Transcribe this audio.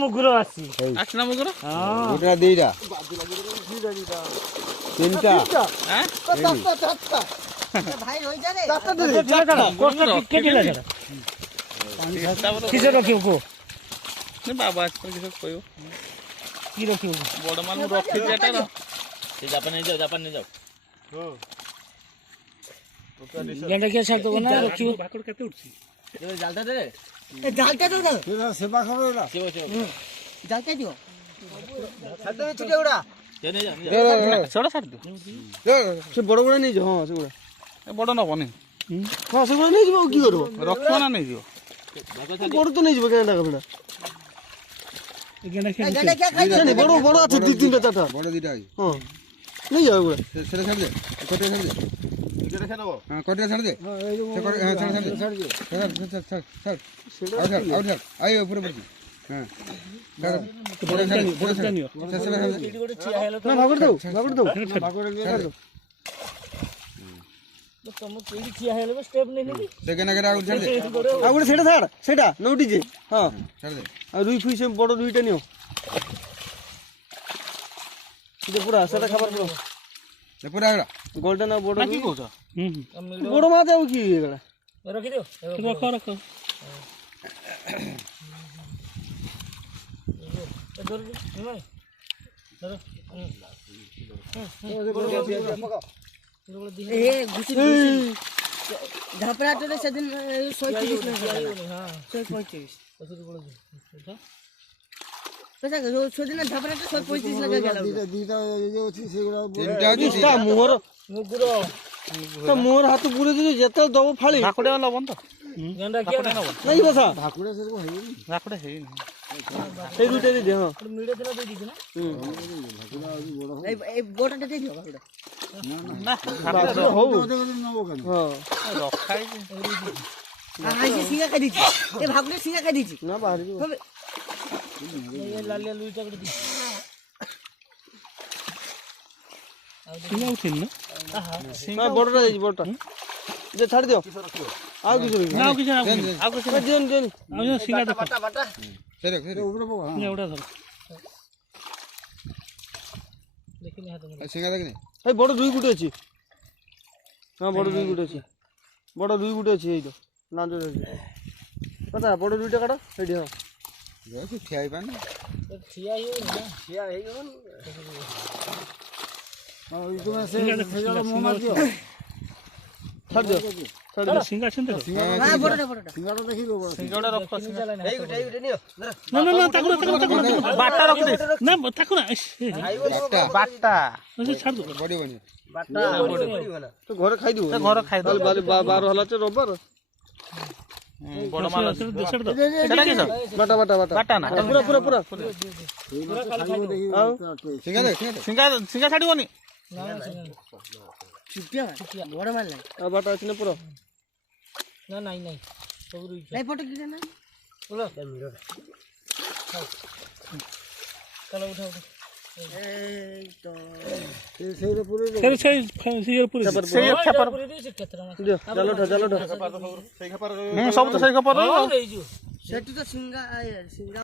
মুগুর আসি আসনা মুগুর গোটা দিটা তিনটা ভাই হই যা রে কিসে রাখিব কো বাবা আজকাল কিছু কইও কি রাখিব বড় মানুষ রক্ষি যেটা না জাপান নিয়ে যাও গেন্ডা কে ছাড় দেব না রাখিব জালটা দে জালটা দাও না সেবা খাবে ওরা জালটা দিও ছাড় দেবে ছুটে ওড়া সেটা ছাড় দিও সে বড় বড় নিয়ে যাও হ্যাঁ সেগুলো বড় নবনি হ্যাঁ সেগুলো নিয়ে যাবো কি করবো রক্ষিব না নেই দিও বড় তো নিয়ে যাবো কেন টাকা ফেলা গেন্ডা কে জালটা কে খাই বড় বড় আছে দুই তিনটা চারটা বড় দুইটা হ্যাঁ নিয়ে যাও ওগুলো সেটা ছাড় দে কটা ছাড় দে হ্যাঁ কটা ছাড় দে হ্যাঁ ছাড় দে ছাড় আই উপরে পড়ছি হ্যাঁ ভাগড় দাও তোম কেডি ঠিয়া হেলে স্টেপ নেই নি সেকেন্ড আগে আউট ছাড় দে আউট সেটা ছাড় সেটা নউটি যে হ্যাঁ ছাড় দে আর রুই ফুই সে বড় রুইটা নিও এটা পুরা সেটা খাবার পুরো এ পুরা এগড়া গোল্ডেন আর বড় কি কইছ বড় মাছ আর কি এগড়া রাখি দিও রাখো ধর নিমাই ধর এ গুছি ঝাপড়াটা সেদিন 130 না হ্যাঁ 135 পেছা গো সেদিন ঝাপড়াটা 135 লাগা গেল দুইটা যে আছে সেগুলো তিনটা মোহর মুগুর তো মোহর হাত পুরে দিলে যেতে দব ফালি ঢাকুড়ে লবণ তো গেন্ডা কে না নাই বসা ঢাকুড়ে হেই এই দুইটা দি দে হ্যাঁ মিডিয়া দিলা দেই দিছি না এই গোটাটা দিয়ে দিও বাবা না হও হ্যাঁ রক্ষাই আই সিঙ্গা খাই দিছি এ ভাগলে সিঙ্গা খাই দিছি না বাহারি হবে এই লালিয়া লুইটা করে দি সিঙ্গা উঠিল না না বড়টা দিছি বড়টা যে ছাড় দিও আর কিছু না কিছু না আর কিছু না দেন দেন আমি সিঙ্গা দেখো বাটা সেরে সেরে উপরে পড়া সিঙ্গা ওটা ধর দেখিনি হাতে সিঙ্গা দেখনি এই বড় দুই গুটি আছে হ্যাঁ বড় দুই গুটি আছে বড় দুই গুটি আছে এই তো না জোরে আছে কথা বড় দুইটা কাটা রেডি হ্যাঁ দেখো ঠিয়াই পান ঠিয়া হিও না ইয়া এই গন ওই তুমি সেটা মোমার দিও ছাড় দিও ছাড় দিও সিঙ্গা আছে দেখো হ্যাঁ বড়টা সিঙ্গাটা দেখি গো বড় সিঙ্গাটা রক্ষা এই গুটা নিও না না না তাকুরা বাটটা রাখি দে না তাকুরা বাটটা ছাড় দো বডি বানি বাটা তো ঘরে খাই দিও ঘরে খাই দাও বালি 12 হলাতে রোববার বড় মাল ছাড় দাও এটা কি সব বাটা বাটা বাটা বাটা না পুরো পুরো পুরো পুরা খালি খাই দিও সিঙ্গা দেখ সিঙ্গা সিঙ্গা ছাড়িবনি না চুপিয়া বড় মাল নাই আর বাটা আছে না পুরো না নাই নাই সব রুই এই ফটো কি না বলো চলো উঠাও এই তো সেইটা পুরো সেই সিয়ের পুরি সেই খেপার করে দিয়েছে ক্ষেত্রে আমার দিও জালোটা জালোটা সব তো সেই খেপার এই যে সেটু তো সিঙ্গা সিঙ্গা